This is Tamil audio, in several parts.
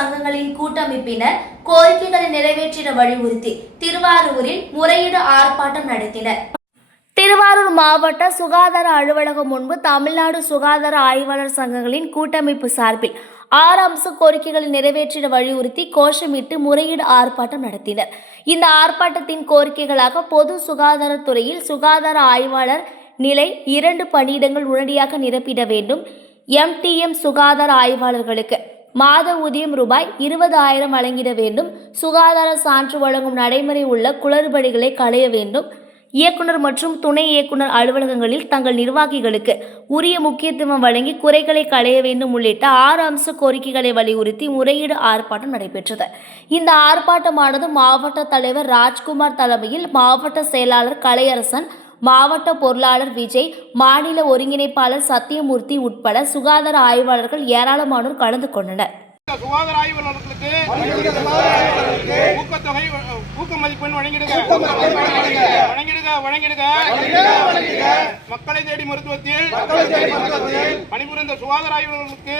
சங்கங்களின் கூட்டமைப்பினர் கோரிக்கைகளை நிறைவேற்றிட வலியுறுத்தி திருவாரூரில் முறையீடு ஆர்ப்பாட்டம் நடத்தினர். திருவாரூர் மாவட்ட சுகாதார அலுவலகம் முன்பு தமிழ்நாடு சுகாதார ஆய்வாளர் சங்கங்களின் கூட்டமைப்பு சார்பில் 6 அம்ச கோரிக்கைகளை நிறைவேற்றிட வலியுறுத்தி கோஷமிட்டு முறையீடு ஆர்ப்பாட்டம் நடத்தினர். இந்த ஆர்ப்பாட்டத்தின் கோரிக்கைகளாக பொது சுகாதாரத்துறையில் சுகாதார ஆய்வாளர் நிலை 2 பணியிடங்கள் உடனடியாக நிரப்பிட வேண்டும். MTM சுகாதார ஆய்வாளர்களுக்கு மாத ஊதியம் ரூபாய் 20,000 வழங்கிட வேண்டும். சுகாதார சான்று வழங்கும் நடைமுறை உள்ள குளறுபடிகளை களைய வேண்டும். இயக்குனர் மற்றும் துணை இயக்குனர் அலுவலகங்களில் தங்கள் நிர்வாகிகளுக்கு உரிய முக்கியத்துவம் வழங்கி குறைகளை களைய வேண்டும் உள்ளிட்ட 6 அம்ச கோரிக்கைகளை வலியுறுத்தி முறையீடு ஆர்ப்பாட்டம் நடைபெற்றது. இந்த ஆர்ப்பாட்டமானது மாவட்ட தலைவர் ராஜ்குமார் தலைமையில் மாவட்ட செயலாளர் கலையரசன், மாவட்ட பொருளாளர் விஜய், மாநில ஒருங்கிணைப்பாளர் சத்தியமூர்த்தி உட்பட சுகாதார ஆய்வாளர்கள் ஏராளமானோர் கலந்து கொண்டனர். சுகாதார ஆய்வாளர்களுக்கு ஊக்கத்தொகை ஊக்க மதிப்பெண் வழங்கிடுக. மக்களை தேடி மருத்துவத்தில் பணிபுரிந்த சுகாதார ஆய்வாளர்களுக்கு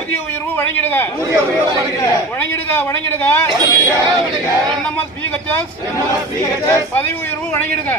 ஊதிய உயர்வு வழங்கிடுக. NMS BHS பதவி உயர்வு வழங்கிடுக.